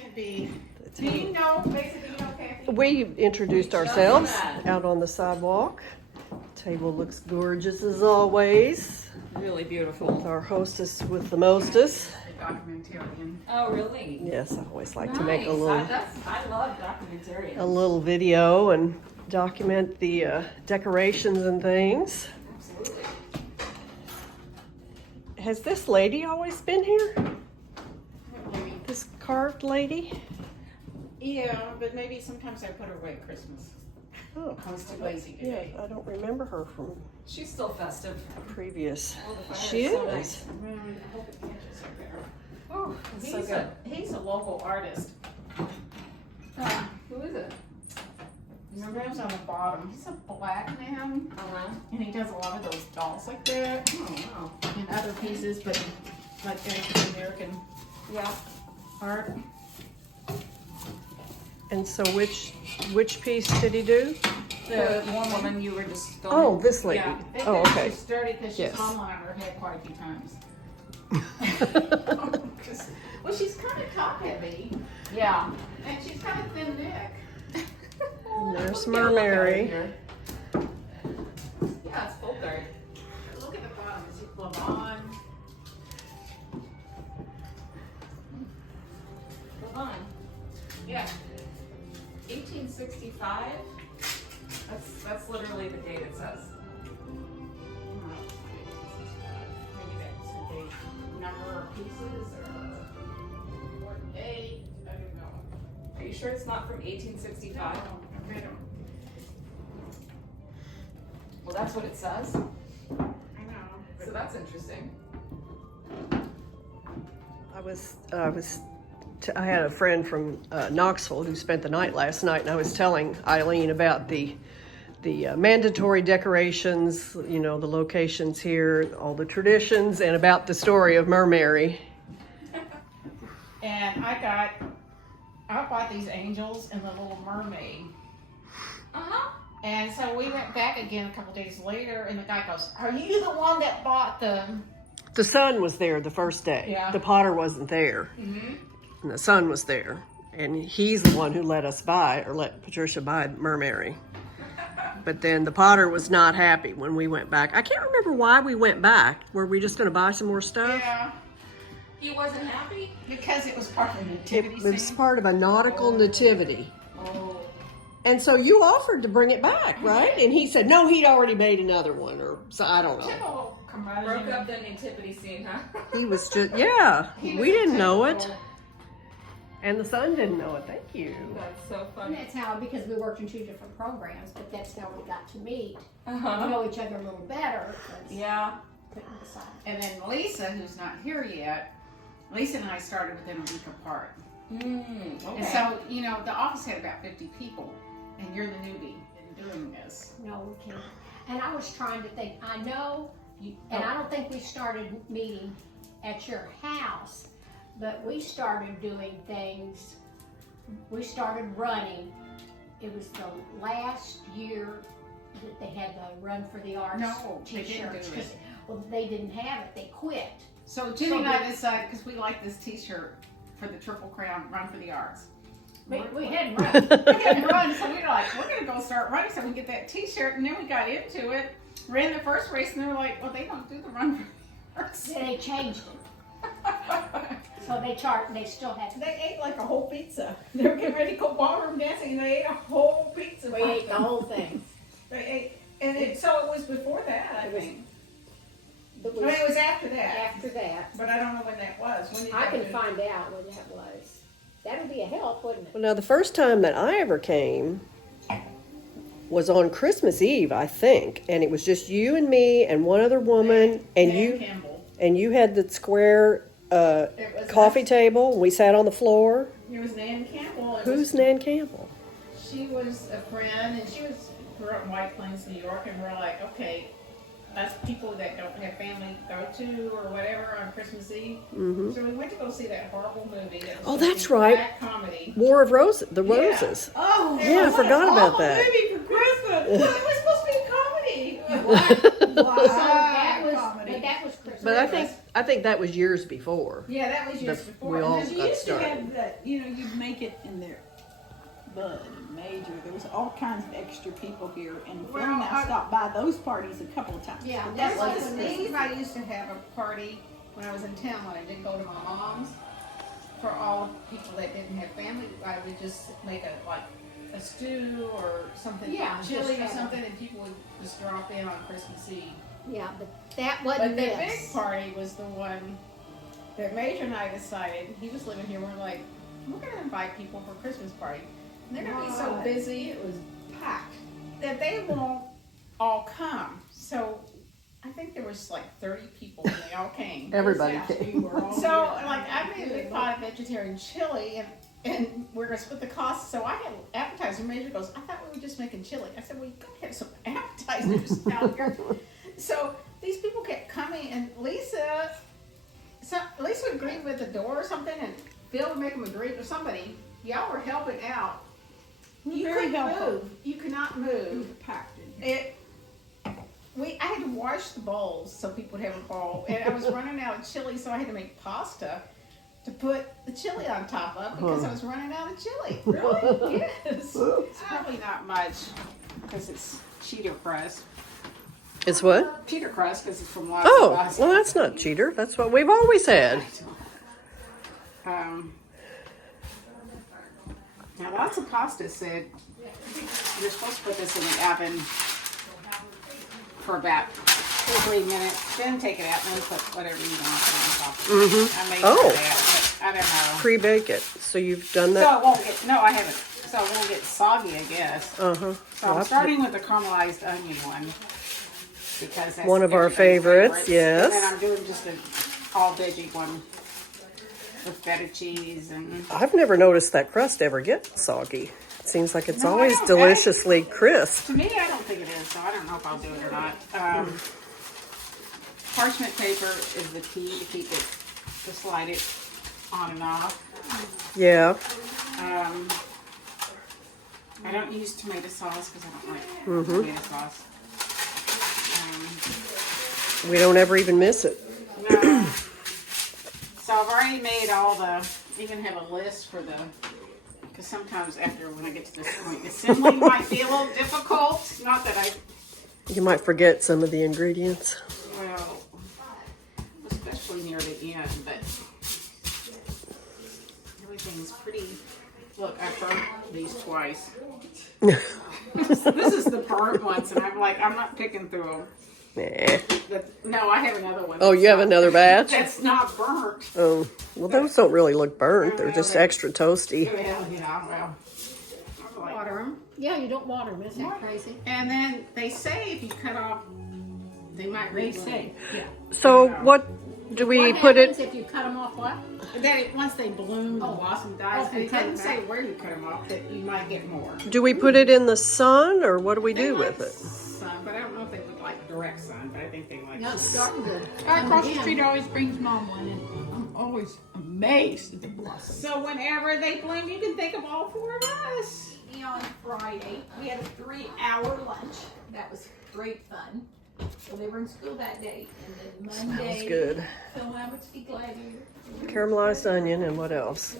Can't be. Do you know, basically, you know, Kathy? We introduced ourselves out on the sidewalk. Table looks gorgeous as always. Really With beautiful. our hostess with the mostest. A documentarian. Oh, really? Yes, I always like to make a I love documentarians. little video and document the decorations and things. Absolutely. Has this lady always been here? Maybe. This carved lady? Yeah, but maybe sometimes I put her away at Christmas. Oh, I was too lazy yeah, today. I don't remember her from She's still festive. previous. Oh, the fire She is so is. nice. I hope it catches her there. Oh, it's so good. He's a local artist. Who is it? He lives on the bottom. He's a black man, Uh-huh. and he does a lot of those dolls like that Oh, wow. and other pieces, but like African American Yeah. art. And so which piece did he do? The one woman you were just filming. Oh, this lady. Yeah, they Oh, think okay. she's dirty because she's Yes. fallen on her head quite a few times. Well, she's kind of top heavy. Yeah, and she's got a thin neck. And there's Look at Mary. here. Yeah, it's full dirt. Look at the bottom. Is it Lavon? Hold on. Yeah. 1865. That's literally the date it says. Maybe that's a date. Number of pieces or date. I don't know. Are you sure it's not from 1865? I read them. Well, that's what it says. I know. So that's interesting. I had a friend from Knoxville who spent the night last night, and I was telling Eileen about the mandatory decorations, you know, the locations here, all the traditions, and about the story of Mermary. And I bought these angels and the Little Mermaid. Uh-huh. And so we went back again a couple days later, and the guy goes, "Are you the one that bought the?" The son was there the first day. Yeah. The potter wasn't there, Mm-hmm. and the son was there, and he's the one who let Patricia buy Mermary. But then the potter was not happy when we went back. I can't remember why we went back. Were we just going to buy some more stuff? Yeah, He wasn't happy? because it was part of the nativity It was scene. part of a nautical nativity. Oh. And so you offered to bring it back, right? And he said, no, he'd already made another one, or so I don't know. Typical camaraderie. Broke up the nativity scene, huh? He was just, yeah, He was we didn't know it. typical- And the son didn't know it. Thank you. That's so And funny. that's how, because we worked in two different programs, but that's how we got to meet, Uh-huh. know each other a little better. 'Cause Yeah. couldn't decide. And then Lisa, who's not here yet, Lisa and I started with them a week apart. Okay. And so, you know, the office had about 50 people, and you're the newbie in doing this. No, we can't. And I was trying to think, I know, and I don't think we started meeting at your house, but we started doing things, we started running. It was the last year that they had the Run for the Arts No, they didn't t-shirts. do 'Cause- Well, they didn't have it, they quit. So Jimmy and I decided, because we like this T-shirt for the Triple Crown Run for the Arts. We hadn't run. We hadn't run, so we were like, we're gonna go start running so we can get that T-shirt. And then we got into it, ran the first race, and they were like, well, they don't do the Run for the Arts. Then they changed it. So they still had, They ate like a whole pizza. They were getting ready to go ballroom dancing, and they ate a whole pizza. we ate the whole thing. They ate, and so it was before that, I It was- think. But I mean, it was after that, after that, but I don't know when that was. When did I that can do? find out when that was. That would be a help, wouldn't it? Well, now, the first time that I ever came was on Christmas Eve, I think. And it was just you and me and one other woman. And Dan Campbell. you had the square It was coffee table. We sat on the floor. It was Nan Campbell. It Who's was, Nan Campbell? She was a friend, and she grew up in White Plains, New York, and we're like, okay, us people that don't have family go to or whatever on Christmas Eve. Mm-hmm. So we went to go see that horrible movie. That was Oh, supposed to that's be a right. black comedy. War of Roses. The Yeah. Roses. Oh, Yeah, I what forgot an about awful that. movie for Christmas. Well, it was supposed to be a comedy. So that was, comedy. but that was Christmas. But I think that was years before. Yeah, that was years The- before. we And all then You got used to started. have that, you'd make it in there. Bud and Major, there was all kinds of extra people here, and Phil and I stopped by those parties a couple of times. Yeah, But that that was was the Steve, I used to have a party when I was in town, when I didn't go to my mom's. For all people that didn't have family, I would just make a stew or something, Yeah, chili just or have something, and people would just drop in on Christmas Eve. Yeah, but that But wasn't the this. big party was the one that Major and I decided, he was living here, we're like, we're gonna invite people for Christmas party. And they're gonna be so Right. busy, It was packed. that they won't all come. So I think there was like 30 people and they all came. Everybody Yeah, came. we were all So here. like I made a big pot of vegetarian chili and we're gonna split the cost. So I had appetizer. Major goes, I thought we were just making chili. I said, well, you gotta have some appetizers out here. So these people kept coming and Lisa would agree with the door or something and Phil would make them agree or somebody. Y'all were helping out. You Very couldn't helpful. move. You cannot It was move. packed in here. I had to wash the bowls so people would have a bowl, and I was running out of chili, so I had to make pasta to put the chili on top of because I was running out of chili. Really? Yes. It's probably not much because it's cheater crust. It's what? Cheater crust because it's from lots Oh, of us. well, that's not cheater. That's what we've always had. Now lots of pasta said you're supposed to put this in the oven for about 2 or 3 minutes, then take it out and then put whatever you want on top of it. I may Oh. try that, but I don't know. Pre-bake it. So you've done So that? it won't get, no, I haven't. So it won't get soggy, I guess. Uh-huh. So I'm starting with the caramelized onion one. Because that's One of our everybody's favorites, yes. And then I'm doing just an all veggie one with feta cheese and I've never noticed that crust ever get soggy. It seems like it's No, I always don't. deliciously crisp. to me, I don't think it is, so I don't know if I'll do it or not. Parchment paper is the key to keep it, to slide it on and off. Yeah. I don't use tomato sauce because I don't like tomato sauce. We don't ever even miss it. No. So I've already made all the, even have a list for the, because sometimes after when I get to this point, assembly might be a little difficult. Not that I, You might forget some of the ingredients. well, especially near the end, but everything's pretty, look, I burnt these twice. This is the burnt ones, and I'm like, I'm not picking through them. Nah. No, I have another one. Oh, you have another batch? That's not burnt. Oh, well, those don't really look burnt. They're just extra toasty. Well, yeah, well. I'm like, Water them. Yeah, you don't water them. Isn't that crazy? and then they say if you cut off, they might re-say. Yeah. So what do we What put happens it? if you cut them off what? Then once they bloom, the blossom dies. Oh, And you it cut doesn't them say where you cut them off, that you might get more. Do we put it in the sun or what do we do They with like it? Sun, but I don't know if they would like direct sun, but I think they like No, it's sun. starting good. Across the street always brings Mom one, and I'm always amazed at the blossoms. So whenever they bloom, you can think of all 4 of us. On Friday, we had a 3-hour lunch. That was great fun. So they were in school that day, and then Monday, Smells good. Phil and I went to see Gladiator. Caramelized onion and what else?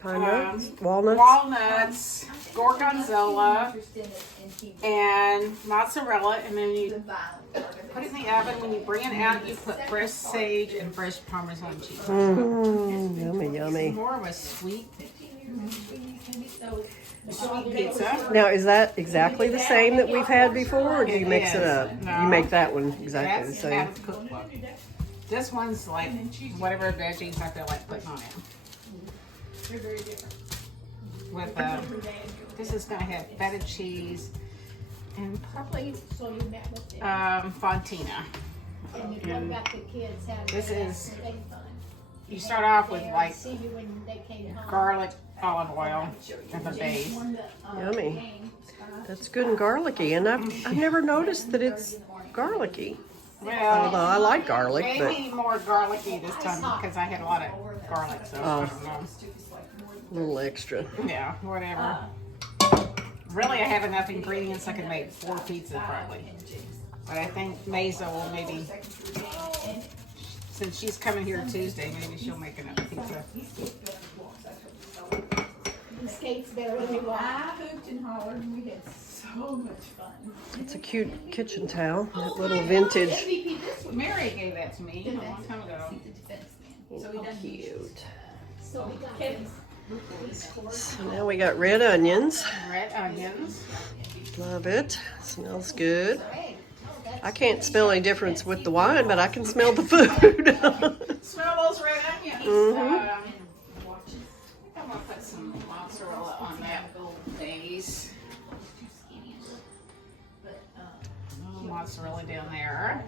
Pine nuts? Walnuts? Walnuts, gorgonzola, Interested in he and mozzarella, and then the you violent part of it. put it in the oven. When you bring it out, you put fresh sage and fresh Parmesan cheese. Mmm, yummy, yummy. More of a sweet So sweet pizza. Now, is that exactly the same that we've had before, or do you mix it up? No. You make that one exactly the That's same. out of the cookbook. This one's like whatever veggies I feel like putting on it. They're very different. With this is gonna have feta cheese and probably So you met with them. fontina. And you what about the kids? How This they is- they fun? You start off with There, like see you when they came home. garlic, olive oil at the base. Won the, Yummy. game. That's good and garlicky, and I've never noticed that it's garlicky. Well, Although I like garlic, but maybe more garlicky this time because I had a lot of garlic, so I don't know. a little extra. Yeah, whatever. Really, I have enough ingredients I can make 4 pizzas probably. But I think Mesa will maybe Since she's coming here Tuesday, maybe she'll make another pizza. The skates better than we want. I hooped and hollered and we had so much fun. It's a cute kitchen towel, that little vintage. MVP, this Mary gave that to me a long time ago. So we done Cute. So we got these scores. So now we got red onions. Red onions. Love it. Smells good. I can't smell any difference with the wine, but I can smell the food. Smell those red onions. Mhm. I'm gonna put some mozzarella on that base. Mozzarella down there.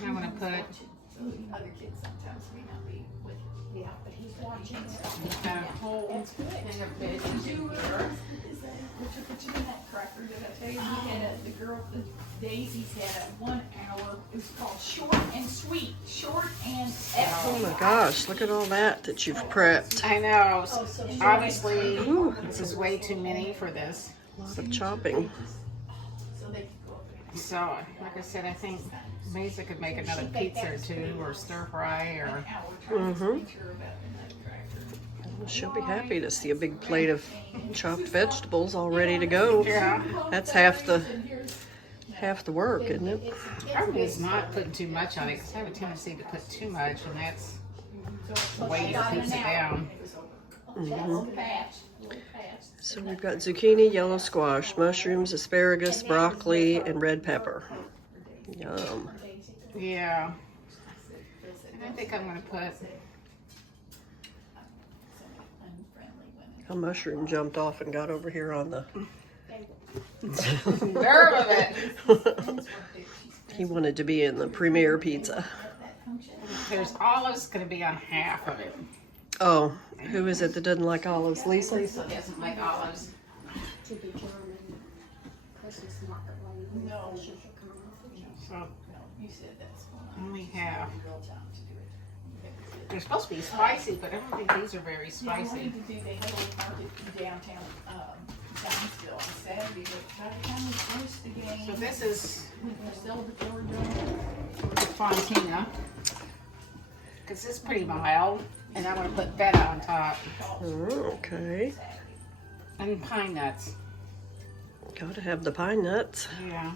Then I'm gonna put other kids sometimes may not be with. Yeah, but he's watching. a whole thing of veggies in here. Is that what you put in that cracker? Did I tell you we had the girl, the Daisies had a 1 hour. It was called Short and Sweet. Short and Oh my gosh, look at all that you've prepped. I know. Obviously, Ooh. this is way too many for this. A lot of chopping. So they could go up there. So, like I said, I think Mesa could make another pizza or two, or stir fry, or Mm-hmm. She'll be happy to see a big plate of chopped vegetables all ready to go. yeah. That's half the work, isn't it? Probably is not putting too much on it because I have a tendency to put too much, and that's weighing the pizza down. So we've got zucchini, yellow squash, mushrooms, asparagus, broccoli, and red pepper. Yum. Yeah. And I think I'm gonna put. A mushroom jumped off and got over here on the... Nerve of it. He wanted to be in the premier pizza. There's olives gonna be on half of it. Oh, who is it that doesn't like olives? Lisa? Lisa doesn't like olives. To the German Christmas market lady. No. So You said that's only half. real time to do it. They're supposed to be spicy, but I don't think these are very Yeah, I spicy. wanted to do, they had a market downtown, Gainesville on Saturday, but by the time we finished the game. So this is The celebratory drum. the Fontina. Because it's pretty mild. And I'm going to put feta on top. Oh, okay. And pine nuts. Gotta have the pine nuts. Yeah.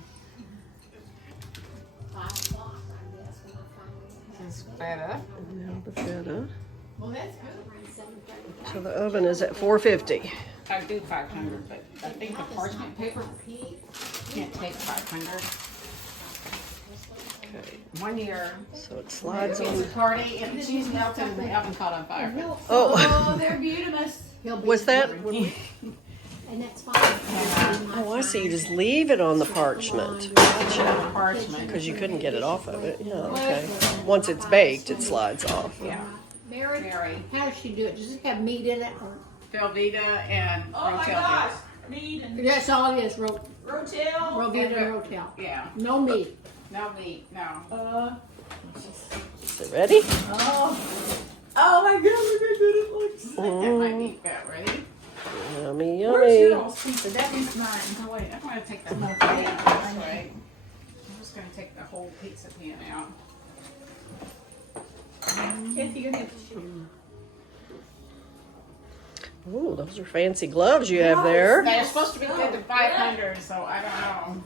5 o'clock, I guess, when I finally. This is feta. And now the feta. Well, that's good. Around 7:30. So the oven is at 450. I do 500, but I think the parchment paper can't take 500. Okay. 1 year. So it slides It's on. a party and the cheese melted and the oven caught on fire. Oh, Oh, they're beautiful. He'll be was that? And that's fine. Oh, I see. You just leave it on the parchment. Gotcha. Parchment. Because you couldn't get it off of it. Yeah, okay. Once it's baked, it slides off. Yeah. Mary, Mary. how does she do it? Does it have meat in it? Or? Velveeta and Oh my Rotel gosh. dip. Meat and That's all it is, Rotel. Rovita and Rotel. Yeah. No meat. No meat. No. Is it ready? Oh my god, look how good it looks. That might be about ready. Yummy, Where's yummy. your pizza? That is mine. Oh wait, I'm going to take the whole pan out this way. I'm just going to take the whole pizza pan out. Kathy, you're gonna have Oh, those are fancy gloves you have there. They're supposed to be good to 500, so I don't know.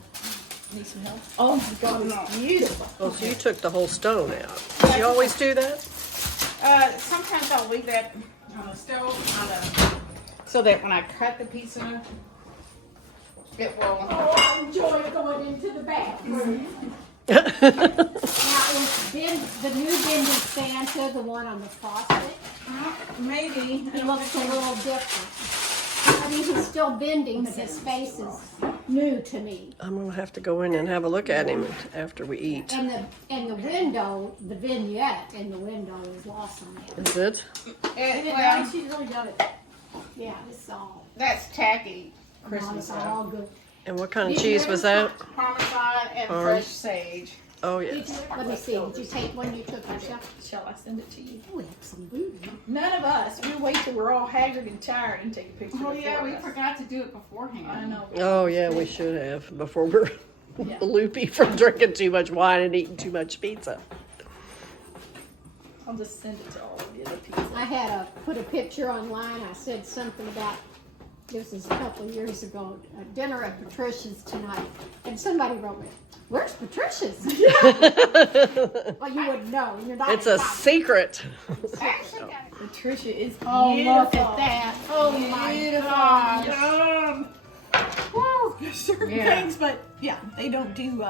need some help. Oh my god, it's beautiful. Oh, so you took the whole stone out. You always do that? Sometimes I'll leave that on the stove so that when I cut the pizza, it will. Oh, I enjoy going into the bathroom. Now, is the new Bendy Santa the one on the faucet? Maybe. He looks a little different. I mean, he's still bending, but his face is new to me. I'm gonna have to go in and have a look at him after we eat. And the window, the vignette in the window is awesome. Is it? Well, She's really got it. Yeah, it's all, that's tacky no, Christmas it's all stuff. good. And what kind of cheese was that? Parmesan and Parm. fresh sage. Oh, Did yes. you, let me see, did you take one you took yourself? Shall I send it to you? Oh, we have some booty. None of us. We wait till we're all haggard and tired and take a picture. Oh yeah, before we us. forgot to do it beforehand. I know. Oh, yeah, we should have before we're Yeah. loopy from drinking too much wine and eating too much pizza. I'll just send it to all of you, the pizza. I had put a picture online. I said something about, this was a couple of years ago, a dinner at Patricia's tonight. And somebody wrote me, "Where's Patricia's?" Well, you wouldn't know. You're not It's a invited. secret. Patricia is beautiful. Oh, look at that. Oh my Beautiful. gosh. Yum. Woo. Certain Yeah. things, but yeah, they don't do